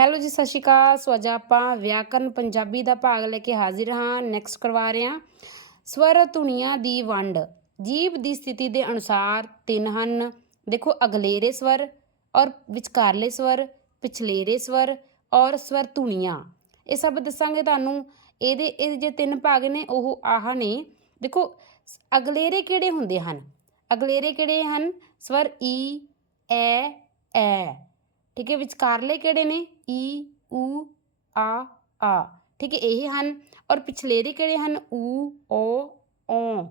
Hello ਜੀ, ਸਤਿ ਸ਼੍ਰੀ ਅਕਾਲ। ਸੋ ਅੱਜ ਆਪਾਂ ਵਿਆਕਰਨ ਪੰਜਾਬੀ ਦਾ ਭਾਗ ਲੈ ਕੇ ਹਾਜ਼ਰ ਹਾਂ। ਨੈਕਸਟ ਕਰਵਾ ਰਹੇ ਹਾਂ। ਸਵਰ ਧੁਨੀਆਂ ਦੀ ਵੰਡ। ਜੀਭ ਦੀ ਸਥਿਤੀ ਦੇ ਅਨੁਸਾਰ ਤਿੰਨ ਹਨ। ਦੇਖੋ, ਅਗਲੇਰੇ ਸਵਰ ਔਰ ਵਿਚਕਾਰਲੇ ਸਵਰ, ਪਿਛਲੇਰੇ ਸਵਰ ਔਰ ਸਵਰ ਧੁਨੀਆਂ। ਇਹ ਸਭ ਦੱਸਾਂਗੇ ਤੁਹਾਨੂੰ। ਇਹਦੇ, ਇਹ ਜੇ ਤਿੰਨ ਭਾਗ ਨੇ, ਉਹ ਆਹ ਨੇ। ਦੇਖੋ, ਸ- ਅਗਲੇਰੇ ਕਿਹੜੇ ਹੁੰਦੇ ਹਨ? ਅਗਲੇਰੇ ਕਿਹੜੇ ਹਨ? ਸਵਰ ਈ, ਐ ਐ। ਠੀਕ ਹੈ, ਵਿਚਕਾਰਲੇ ਕਿਹੜੇ ਨੇ? ਈ ਊ ਆ ਆ। ਠੀਕ ਹੈ, ਇਹ ਹਨ ਔਰ ਪਿਛਲੇਰੇ ਕਿਹੜੇ ਹਨ? ਊ, ਓ ਓ।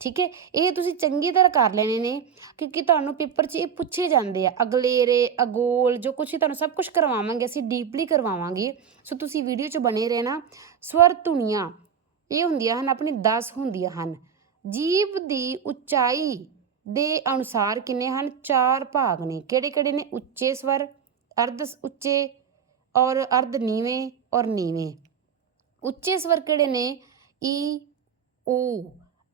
ਠੀਕ ਹੈ, ਇਹ ਤੁਸੀਂ ਚੰਗੀ ਤਰ੍ਹਾਂ ਕਰ ਲੈਣੇ ਨੇ ਕਿਉਂਕਿ ਤੁਹਾਨੂੰ ਪੇਪਰ 'ਚ ਇਹ ਪੁੱਛੇ ਜਾਂਦੇ ਆ, ਅਗਲੇਰੇ, ਅਗੋਲ, ਜੋ ਕੁਛ ਤੁਹਾਨੂੰ ਸਭ ਕੁਝ ਕਰਵਾਵਾਂਗੇ, ਅਸੀਂ ਡੀਪਲੀ ਕਰਵਾਵਾਂਗੇ। ਸੋ ਤੁਸੀਂ ਵੀਡੀਓ 'ਚ ਬਣੇ ਰਹਿਣਾ ਸਵਰ ਧੁਨੀਆਂ ਇਹ ਹੁੰਦੀਆਂ ਹਨ, ਆਪਣੀ 10 ਹੁੰਦੀਆਂ ਹਨ। ਜੀਵ ਦੀ ਉਚਾਈ ਦੇ ਅਨੁਸਾਰ ਕਿੰਨੇ ਹਨ? ਚਾਰ ਭਾਗ ਨੇ। ਕਿਹੜੇ ਕਿਹੜੇ ਨੇ? ਉੱਚੇ ਸਵਰ, ਅਰਧ, ਉੱਚੇ ਔਰ ਅਰਧ ਨੀਵੇਂ ਔਰ ਨੀਵੇਂ ਉੱਚੇ ਸਵਰ ਕਿਹੜੇ ਨੇ ਈ ਓ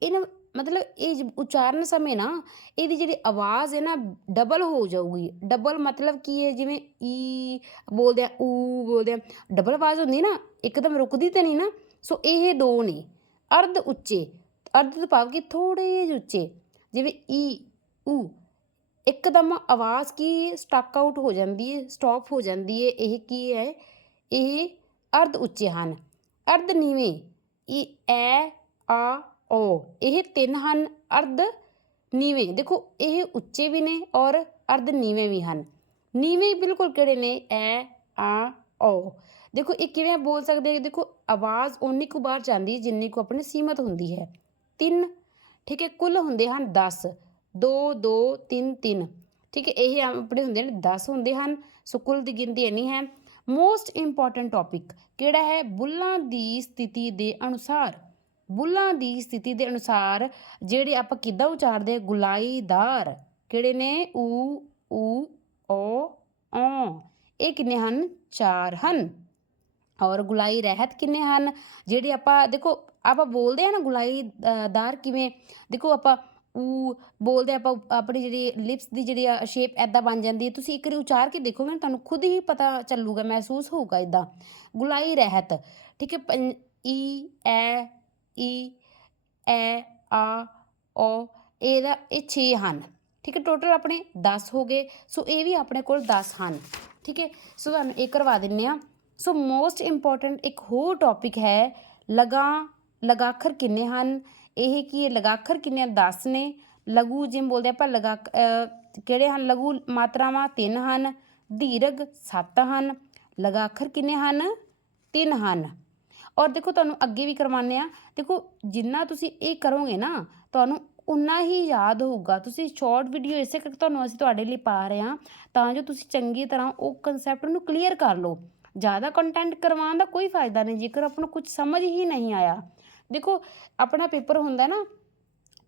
ਇਹਨਾਂ ਮਤਲਬ ਇਹ ਜ- ਉਚਾਰਨ ਸਮੇਂ ਨਾ ਇਹਦੀ ਜਿਹੜੀ ਆਵਾਜ਼ ਹੈ ਨਾ ਡਬਲ ਹੋ ਜਾਊਗੀ ਡਬਲ ਮਤਲਬ ਕੀ ਹੈ ਜਿਵੇਂ ਈ ਬੋਲਦੇ ਆ ਊ ਬੋਲਦੇ ਆ ਡਬਲ ਆਵਾਜ਼ ਹੁੰਦੀ ਨਾ ਇੱਕਦਮ ਰੁਕਦੀ ਤਾਂ ਨਹੀਂ ਨਾ ਸੋ ਇਹ ਦੋ ਨੇ ਅਰਧ ਉੱਚੇ ਅਰਧ ਤੋਂ ਭਾਵ ਕਿ ਥੋੜੇ ਜਿਹੇ ਉੱਚੇ ਜਿਵੇਂ ਈ ਊ ਇੱਕਦਮ ਆਵਾਜ਼ ਕੀ ਸਟਕ ਆਊਟ ਹੋ ਜਾਂਦੀ ਹੈ ਸਟਾਪ ਹੋ ਜਾਂਦੀ ਹੈ ਇਹ ਕੀ ਹੈ ਇਹ ਅਰਧ ਉੱਚੇ ਹਨ ਅਰਧ ਨੀਵੇਂ ਈ ਐ ਆ ਓ ਇਹ ਤਿੰਨ ਹਨ ਅਰਧ ਨੀਵੇਂ ਦੇਖੋ ਇਹ ਉੱਚੇ ਵੀ ਨੇ ਔਰ ਅਰਧ ਨੀਵੇਂ ਵੀ ਹਨ ਨੀਵੇਂ ਬਿਲਕੁਲ ਕਿਹੜੇ ਨੇ ਐ ਆ ਓ ਦੇਖੋ ਇਹ ਕਿਵੇਂ ਬੋਲ ਸਕਦੇ ਹਾਂ ਦੇਖੋ ਆਵਾਜ਼ ਓਨੀ ਕੁ ਬਾਹਰ ਜਾਂਦੀ ਹੈ ਜਿੰਨੀ ਕੁ ਆਪਣੀ ਸੀਮਤ ਹੁੰਦੀ ਹੈ ਤਿੰਨ ਠੀਕ ਹੈ ਕੁੱਲ ਹੁੰਦੇ ਹਨ 10 2 2 3 3 ਠੀਕ ਹੈ, ਇਹ ਆਪਣੇ ਹੁੰਦੇ ਨੇ 10 ਹੁੰਦੇ ਹਨ, ਸੋ ਕੁੱਲ ਦੀ ਗਿਣਤੀ ਇੰਨੀ ਹੈ। ਮੋਸਟ ਇੰਪੋਰਟੈਂਟ ਟੌਪਿਕ ਕਿਹੜਾ ਹੈ? ਬੁੱਲਾਂ ਦੀ ਸਥਿਤੀ ਦੇ ਅਨੁਸਾਰ। ਬੁੱਲਾਂ ਦੀ ਸਥਿਤੀ ਦੇ ਅਨੁਸਾਰ ਜਿਹੜੇ ਆਪਾਂ ਕਿੱਦਾਂ ਉਚਾਰਦੇ ਗੁਲਾਈਦਾਰ। ਕਿਹੜੇ ਨੇ? ਊ ਊ ਓ ਓ। ਇਹ ਕਿੰਨੇ ਹਨ? ਚਾਰ ਹਨ। ਔਰ ਗੁਲਾਈ ਰਹਿਤ ਕਿੰਨੇ ਹਨ? ਜਿਹੜੇ ਆਪਾਂ, ਦੇਖੋ, ਆਪਾਂ ਬੋਲਦੇ ਆ ਨਾ ਗੁਲਾਈਦਾਰ ਕਿਵੇਂ? ਦੇਖੋ, ਆਪਾਂ ਊ ਬੋਲਦੇ ਆਪਾਂ ਆਪਣੀ ਜਿਹੜੀ ਲਿਪਸ ਦੀ ਜਿਹੜੀ ਸ਼ੇਪ ਐਦਾਂ ਬਣ ਜਾਂਦੀ ਹੈ। ਤੁਸੀਂ ਇੱਕ ਵਾਰੀ ਉਚਾਰ ਕੇ ਦੇਖੋਗੇ ਨਾ ਤੁਹਾਨੂੰ ਖੁਦ ਹੀ ਪਤਾ ਚੱਲੂਗਾ, ਮਹਿਸੂਸ ਹੋਊਗਾ ਇਦਾਂ ਗੁਲਾਈ ਰਹਿਤ, ਠੀਕ ਹੈ, ਪੰ- ਈ, ਐ ਈ, ਐ, ਆ, ਓ, ਇਹਦਾ ਇਹ 6 ਹਨ। ਠੀਕ ਹੈ ਟੋਟਲ ਆਪਣੇ 10 ਹੋ ਗਏ। ਸੋ ਇਹ ਵੀ ਆਪਣੇ ਕੋਲ 10 ਹਨ। ਠੀਕ ਹੈ, ਸੋ ਤੁਹਾਨੂੰ ਇਹ ਕਰਵਾ ਦਿੰਨੇ ਆ ਸੋ ਮੋਸਟ ਇੰਪੋਰਟੈਂਟ ਇੱਕ ਹੋਰ ਟੌਪਿਕ ਹੈ, ਲਗਾ ਲਗਾਖਰ ਕਿੰਨੇ ਹਨ? ਇਹ ਕੀ ਹੈ ਲਗਾਖਰ ਕਿੰਨੇ 10 ਨੇ? ਲਘੂ ਜਿਵੇਂ ਬੋਲਦੇ ਆਪਾਂ, ਲਗਾ ਕਿਹੜੇ ਹਨ? ਲਘੂ ਮਾਤਰਾਵਾਂ ਤਿੰਨ ਹਨ, ਧੀਰਗ ਸੱਤ ਹਨ, ਲਗਾਖਰ ਕਿੰਨੇ ਹਨ? ਤਿੰਨ ਹਨ। ਔਰ ਦੇਖੋ ਤੁਹਾਨੂੰ ਅੱਗੇ ਵੀ ਕਰਵਾਉਂਦੇ ਆ ਦੇਖੋ, ਜਿੰਨਾ ਤੁਸੀਂ ਇਹ ਕਰੋਗੇ ਨਾ, ਤੁਹਾਨੂੰ ਉਨਾ ਹੀ ਯਾਦ ਹੋਊਗਾ। ਤੁਸੀਂ ਸ਼ਾਰਟ ਵੀਡੀਓ ਇਸੇ ਕਰਕੇ ਤੁਹਾਨੂੰ ਅਸੀਂ ਤੁਹਾਡੇ ਲਈ ਪਾ ਰਹੇ ਹਾਂ, ਤਾਂ ਜੋ ਤੁਸੀਂ ਚੰਗੀ ਤਰ੍ਹਾਂ ਉਹ ਕਨਸੈਪਟ ਨੂੰ ਕਲੀਅਰ ਕਰ ਲਓ। ਜ਼ਿਆਦਾ ਕੰਟੈਂਟ ਕਰਵਾਉਣ ਦਾ ਕੋਈ ਫਾਇਦਾ ਨਹੀਂ, ਜੇਕਰ ਆਪਾਂ ਨੂੰ ਕੁਝ ਸਮਝ ਹੀ ਨਹੀਂ ਆਇਆ। ਦੇਖੋ, ਆਪਣਾ ਪੇਪਰ ਹੁੰਦਾ ਨਾ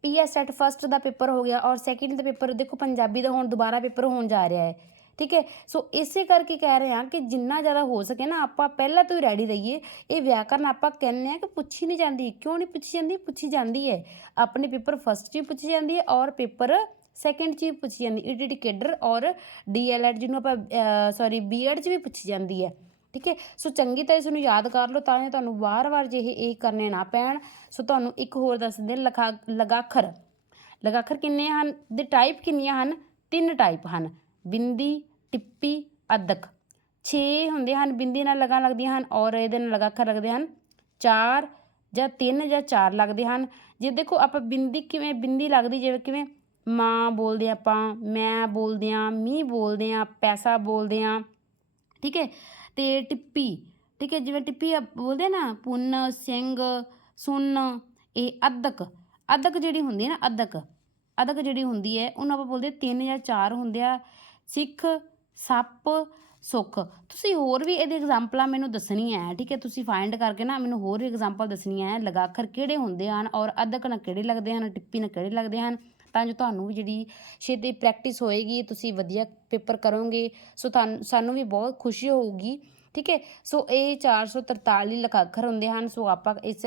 ਪੀਐਸ ਸੈਟ ਫਸਟ ਦਾ ਪੇਪਰ ਹੋ ਗਿਆ ਔਰ ਸੈਕਿੰਡ ਦਾ ਪੇਪਰ, ਦੇਖੋ ਪੰਜਾਬੀ ਦਾ ਹੁਣ ਦੁਬਾਰਾ ਪੇਪਰ ਹੋਣ ਜਾ ਰਿਹਾ ਹੈ, ਠੀਕ ਹੈ? ਸੋ ਇਸੇ ਕਰਕੇ ਕਹਿ ਰਹੇ ਹਾਂ ਕਿ ਜਿੰਨਾ ਜ਼ਿਆਦਾ ਹੋ ਸਕੇ ਨਾ, ਆਪਾਂ ਪਹਿਲਾਂ ਤੋਂ ਹੀ ਰੈਡੀ ਰਹੀਏ। ਇਹ ਵਿਆਕਰਨ ਆਪਾਂ ਕਹਿੰਦੇ ਆ ਕਿ ਪੁੱਛੀ ਨਹੀਂ ਜਾਂਦੀ, ਕਿਉਂ ਨਹੀਂ ਪੁੱਛੀ ਜਾਂਦੀ? ਪੁੱਛੀ ਜਾਂਦੀ ਹੈ। ਆਪਣੇ ਪੇਪਰ ਫਸਟ 'ਚ ਵੀ ਪੁੱਛੀ ਜਾਂਦੀ ਹੈ ਔਰ ਪੇਪਰ ਸੈਕਿੰਡ 'ਚ ਵੀ ਪੁੱਛੀ ਜਾਂਦੀ ਈਟੀਟੀ ਕੇਡਰ ਔਰ ਡੀਐਲਐਡ ਜਿਹਨੂੰ ਆਪਾਂ ਸੌਰੀ ਬੀਐਡ 'ਚ ਵੀ ਪੁੱਛੀ ਜਾਂਦੀ ਹੈ। ਠੀਕ ਹੈ? ਸੋ ਚੰਗੀ ਤਰ੍ਹਾਂ ਇਸ ਨੂੰ ਯਾਦ ਕਰ ਲਓ ਤਾਂ ਜੋ ਤੁਹਾਨੂੰ ਵਾਰ-ਵਾਰ ਜੇ ਇਹ ਕਰਨੇ ਨਾ ਪੈਣ। ਸੋ ਤੁਹਾਨੂੰ ਇੱਕ ਹੋਰ ਦੱਸ ਦਿੰਦੇ ਲਖਾ ਲਗਾਖਰ। ਲਗਾਖਰ ਕਿੰਨੇ ਹਨ? ਦੇ ਟਾਈਪ ਕਿੰਨੀਆਂ ਹਨ? ਤਿੰਨ ਟਾਈਪ ਹਨ। ਬਿੰਦੀ, ਟਿੱਪੀ, ਅਦਕ। 6 ਹੁੰਦੇ ਹਨ, ਬਿੰਦੀ ਨਾਲ ਲਗਾ ਲੱਗਦੀਆਂ ਹਨ ਔਰ ਇਹਦੇ ਨਾਲ ਲਗਾਖਰ ਲੱਗਦੇ ਹਨ। 4 ਜਾਂ 3 ਜਾਂ 4 ਲੱਗਦੇ ਹਨ। ਜੇ ਦੇਖੋ ਆਪਾਂ ਬਿੰਦੀ ਕਿਵੇਂ ਬਿੰਦੀ ਲੱਗਦੀ ਜਿਵੇਂ ਕਿਵੇਂ? ਮਾਂ ਬੋਲਦੇ ਹਾਂ ਆਪਾਂ, ਮੈਂ ਬੋਲਦੇ ਆ ਮੀ ਬੋਲਦੇ ਆ ਪੈਸਾ ਬੋਲਦੇ ਆ ਠੀਕ ਹੈ? ਤੇ ਟਿੱਪੀ, ਠੀਕ ਹੈ, ਜਿਵੇਂ ਟਿੱਪੀ ਆ- ਬੋਲਦੇ ਨਾ, ਪੁੰਨ ਸਿੰਘ ਸੁੰਨ, ਇਹ ਅਦਕ ਅਦਕ ਜਿਹੜੀ ਹੁੰਦੀ ਹੈ ਨਾ, ਅਦਕ ਅਦਕ ਜਿਹੜੀ ਹੁੰਦੀ ਹੈ, ਉਹਨੂੰ ਆਪਾਂ ਬੋਲਦੇ ਤਿੰਨ ਜਾਂ ਚਾਰ ਹੁੰਦੇ ਆ, ਸਿੱਖ, ਸੱਪ, ਸੁੱਖ। ਤੁਸੀਂ ਹੋਰ ਵੀ ਇਹਦੇ ਐਗਜ਼ਾਮਪਲਾਂ ਮੈਨੂੰ ਦੱਸਣੀਆਂ ਹੈ, ਠੀਕ ਹੈ, ਤੁਸੀਂ ਫਾਈਂਡ ਕਰਕੇ ਨਾ ਮੈਨੂੰ ਹੋਰ ਵੀ ਐਗਜ਼ਾਮਪਲ ਦੱਸਣੀਆਂ ਹੈ, ਲਗਾਖਰ ਕਿਹੜੇ ਹੁੰਦੇ ਹਨ ਔਰ ਅਦਕ ਨਾਲ ਕਿਹੜੇ ਲੱਗਦੇ ਹਨ, ਟਿੱਪੀ ਨਾਲ ਕਿਹੜੇ ਲੱਗਦੇ ਹਨ। ਤਾਂ ਜੋ ਤੁਹਾਨੂੰ ਵੀ ਜਿਹੜੀ ਛੇਤੀ ਪ੍ਰੈਕਟਿਸ ਹੋਏਗੀ, ਤੁਸੀਂ ਵਧੀਆ ਪੇਪਰ ਕਰੋਗੇ, ਸੋ ਤੁਹਾਨੂੰ ਸਾਨੂੰ ਵੀ ਬਹੁਤ ਖੁਸ਼ੀ ਹੋਊਗੀ, ਠੀਕ ਹੈ? ਸੋ ਇਹ 443 ਲਖਾਖਰ ਹੁੰਦੇ ਹਨ, ਸੋ ਆਪਾਂ ਇਸ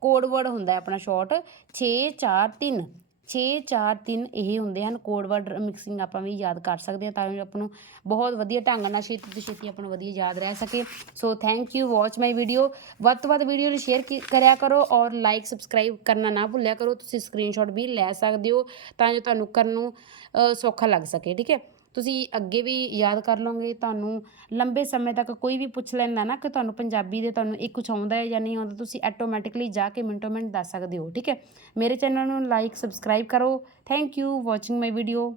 ਕੋਡ ਵਰਡ ਹੁੰਦਾ ਆਪਣਾ ਸ਼ਾਰਟ 6 4 3 6 4 3 ਇਹ ਹੁੰਦੇ ਹਨ। ਕੋਡ ਵਰਡ ਮਿਕਸਿੰਗ ਆਪਾਂ ਵੀ ਯਾਦ ਕਰ ਸਕਦੇ ਹਾਂ ਤਾਂ ਜੋ ਆਪਾਂ ਨੂੰ ਬਹੁਤ ਵਧੀਆ ਢੰਗ ਨਾਲ ਛੇਤੀ ਤੋਂ ਛੇਤੀ ਆਪਾਂ ਨੂੰ ਵਧੀਆ ਯਾਦ ਰਹਿ ਸਕੇ। So thank you watch my video ਵੱਧ ਤੋਂ ਵੱਧ ਵੀਡੀਓ ਨੂੰ ਸ਼ੇਅਰ ਕਰਿਆ ਕਰੋ ਔਰ ਲਾਈਕ ਸਬਸਕ੍ਰਾਈਬ ਕਰਨਾ ਨਾ ਭੁੱਲਿਆ ਕਰੋ। ਤੁਸੀਂ ਸਕਰੀਨਸ਼ਾਟ ਵੀ ਲੈ ਸਕਦੇ ਹੋ ਤਾਂ ਜੋ ਤੁਹਾਨੂੰ ਕਰਨ ਨੂੰ ਸੌਖਾ ਲੱਗ ਸਕੇ, ਠੀਕ ਹੈ? ਤੁਸੀਂ ਅੱਗੇ ਵੀ ਯਾਦ ਕਰ ਲਓਗੇ, ਤੁਹਾਨੂੰ ਲੰਬੇ ਸਮੇਂ ਤੱਕ ਕੋਈ ਵੀ ਪੁੱਛ ਲੈਂਦਾ ਨਾ ਕਿ ਤੁਹਾਨੂੰ ਪੰਜਾਬੀ ਦੇ ਤੁਹਾਨੂੰ ਇਹ ਕੁਝ ਆਉਂਦਾ ਹੈ ਜਾਂ ਨਹੀਂ ਆਉਂਦਾ, ਤੁਸੀਂ ਆਟੋਮੈਟਿਕਲੀ ਜਾ ਕੇ ਮਿੰਟੋ ਮਿੰਟ ਦੱਸ ਸਕਦੇ ਹੋ, ਠੀਕ ਹੈ? ਮੇਰੇ ਚੈਨਲ ਨੂੰ ਲਾਈਕ ਸਬਸਕ੍ਰਾਈਬ ਕਰੋ thank you watching my video